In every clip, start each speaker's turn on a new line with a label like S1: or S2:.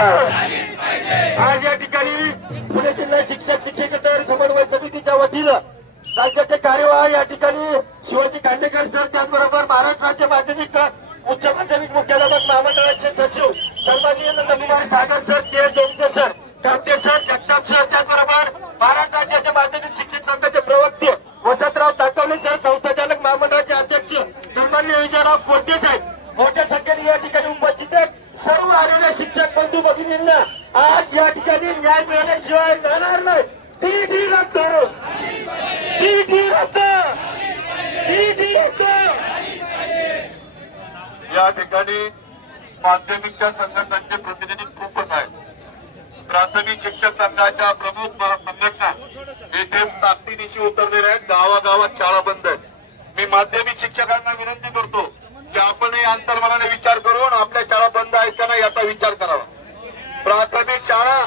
S1: आज या ठिकाणी पुणे जिल्हा शिक्षक शिक्षकेतर समन्वय समितीच्या वतीनं राज्याचे कार्यवाह या ठिकाणी शिवाजी खांडेकर सर त्याचबरोबर महाराष्ट्र राज्य माध्यमिक उच्च माध्यमिक मुख्याध्यापक महामंडळाचे सचिव सन्माननीय Nandkumar Sagar sir K. Jogse sir Kamte sir Jagtap sir त्याचबरोबर महाराष्ट्र राज्याचे माध्यमिक शिक्षक संघ प्रवक्ते वसंतराव ताकवले सर संस्थाचालक महामंडळाचे अध्यक्ष सन्माननीय विजयराव कोटे साहेब मोठ्या संख्येने या ठिकाणी उपस्थित आहेत सर्व आलेल्या शिक्षक बंधू भगिनींना आज या ठिकाणी न्याय मिळाल्याशिवाय जाणार नाही. ती ती रद्द. ती ती रद्द. ती ती रद्द.
S2: या ठिकाणी माध्यमिकच्या संघटनांचे प्रतिनिधी खूपच आहेत प्राथमिक शिक्षक संघाच्या प्रमुख संघटना येथे ताकदीनिशी उतरलेल्या आहेत. गावागावात शाळा बंद आहेत. मी माध्यमिक शिक्षकांना विनंती करतो की आपणही अंतर्मनाने विचार करून आपल्या शाळा बंद आहेत का नाही याचा विचार करावा प्राथमिक शाळा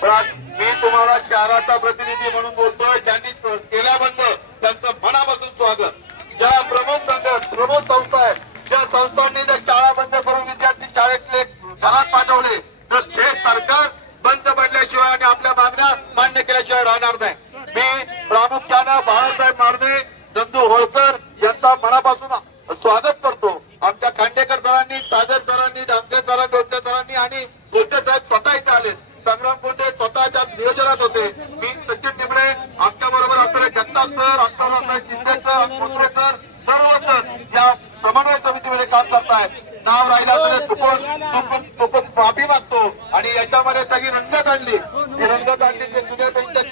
S2: प्रा- मी तुम्हाला शहराचा प्रतिनिधी म्हणून बोलतोय ज्यांनी स- केल्या बंद त्यांचं मनापासून स्वागत ज्या प्रमुख संघ प्रमुख संस्था आहेत ज्या संस्थांनी जर शाळा बंद करून विद्यार्थी शाळेतले घरात पाठवले तर हे सरकार बंद पडल्याशिवाय आणि आपल्या मागण्या मान्य केल्याशिवाय राहणार नाही मी प्रामुख्यानं बाळासाहेब मारणे नंदू होळकर यांचा मनापासून स्वागत करतो. आमच्या खांडेकर सरांनी सागर सरांनी डांगे सरांनी डोटे सरांनी आणि गोटे साहेब स्वतः इथे आले संग्राम कोटे स्वतःच्या नियोजनात होते. मी सचिन निबळे आमच्या बरोबर असलेले Jagtap sir Aksharrao Shinde sir Kotre sir सर्व सर या समन्वय समितीमध्ये काम करतायत. नाव राहिलं तर चुकून चुकून चुकून माफी मागतो. आणि याच्यामध्ये सगळी रंगत आणली. रंगत आणली ते जुन्या त्यांच्या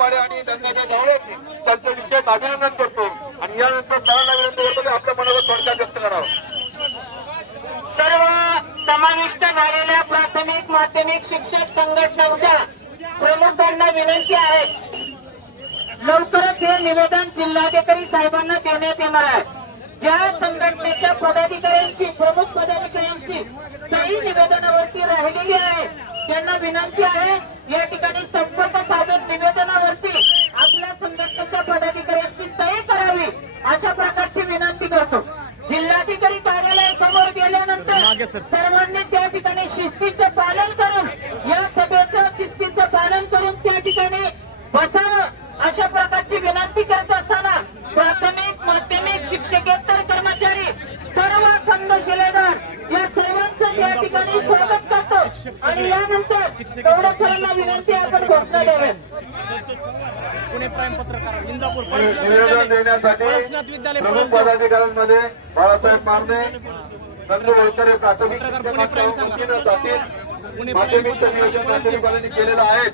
S2: जितेंद्र बांबाडे आणि त्यांच्या ढवळे त्यांचं विशेष अभिनंदन करतो. आणि यानंतर सरांना विनंती करतो की आपल्या मनावर थोडक्यात व्यक्त करावं.
S3: सर्व समाविष्ट झालेल्या प्राथमिक माध्यमिक शिक्षक संघटनांच्या प्रमुखांना विनंती आहे. लवकरच हे निवेदन जिल्हाधिकारी साहेबांना देण्यात येणार आहे. ज्या संघटनेच्या पदाधिकाऱ्यांची प्रमुख पदाधिकाऱ्यांची सही निवेदनावरती राहिलेली आहे त्यांना विनंती आहे या ठिकाणी संपर्क साधून निवेदनावरती आपल्या संघटनेच्या पदाधिकाऱ्यांची सही करावी अशा प्रकारची विनंती करतो. जिल्हाधिकारी कार्यालयासमोर गेल्यानंतर सर्वांनी त्या ठिकाणी शिस्तीचं पालन करून या सभेचं शिस्तीचं पालन करून त्या ठिकाणी बसावं अशा प्रकारची विनंती करत असताना प्राथमिक माध्यमिक शिक्षकेतर कर्मचारी सर्व संघ शिलेदार या सर्वांचं या ठिकाणी स्वागत आणि यानंतर तेवढ्या सर्वांना विनंती आपण घोषणा द्याव्यात
S4: पुणे प्राईम पत्रकार इंदापूर
S2: निवेदन देण्यासाठी
S4: पळसनाथ विद्यालय
S2: प्रमुख
S4: पळसनाथ.
S2: पदाधिकाऱ्यांमध्ये बाळासाहेब मारणे नंदू होळकर हे प्राथमिक शिक्षकांच्या वतीनं जातील. माध्यमिकचं नियोजन प्राथमिकांनी केलेलं आहे.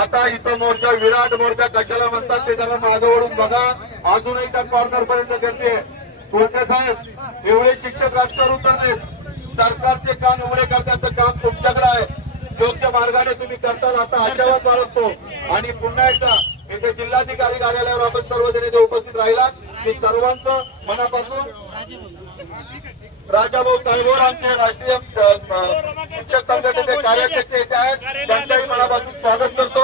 S2: आता इथं मोर्चा विराट मोर्चा कशाला म्हणतात ते जरा मागे वळून बघा. अजूनही त्या कॉर्नर पर्यंत गर्दी आहे. कोणते साहेब? एवढे शिक्षक रस्त्यावर उतरले सरकारचे कान उघडे करण्याचं काम तुमच्याकडे आहे. योग्य मार्गाने तुम्ही करताल असा आशावाद बाळगतो. आणि पुन्हा एकदा येथे जिल्हाधिकारी कार्यालयावर आपण सर्वजण इथे उपस्थित राहिलात. मी सर्वांचं मनापासून राजाभाऊ तळवोर आमचे राष्ट्रीय शिक्षक संघटनेचे कार्याध्यक्ष येथे आहेत. त्यांच्याही मनापासून स्वागत करतो.